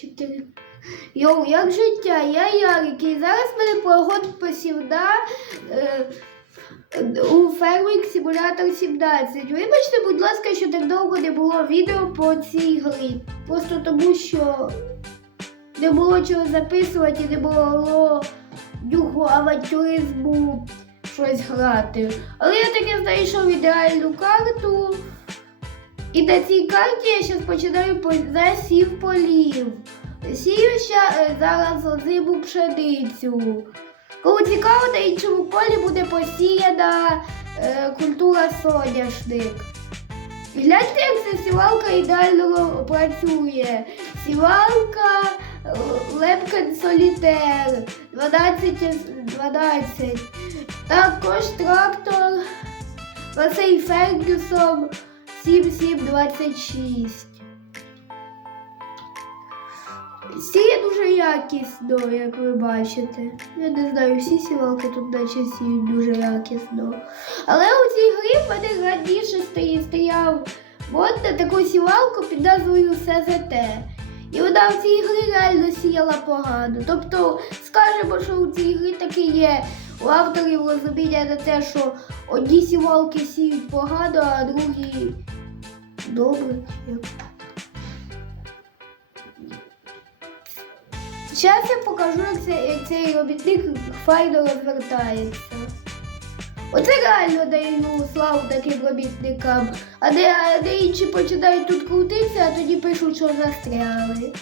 Чотири. Йоу, як життя? Я Ярик, і зараз мене проходить посівна е, у фермінг симулятор 17. Вибачте, будь ласка, що так довго не було відео по цій грі. Просто тому, що не було чого записувати, не було духу авантюризму щось грати. Але я таки знайшов ідеальну карту. І на цій карті я зараз починаю по- засів полів. Сію ще е, зараз озиму пшеницю. Кому цікаво, на іншому полі буде посіяна е, культура соняшник. Гляньте, як ця сівалка ідеально працює. Сівалка е, Лепкен Солітер 12 12. Також трактор Василь Фергюсон 7726. Сіє дуже якісно, як ви бачите. Я не знаю, всі сівалки тут наче сіють дуже якісно. Але у цій грі в мене раніше стояв мод на таку сівалку під назвою СЗТ. І вона в цій грі реально сіяла погано. Тобто, скажемо, що у цій грі таки є у авторів розуміння на те, що одні сівалки сіють погано, а другі добре. Зараз я покажу, як цей, робітник файно розвертається. Оце реально даю славу таким робітникам. А де, а де інші починають тут крутитися, а тоді пишуть, що застряли.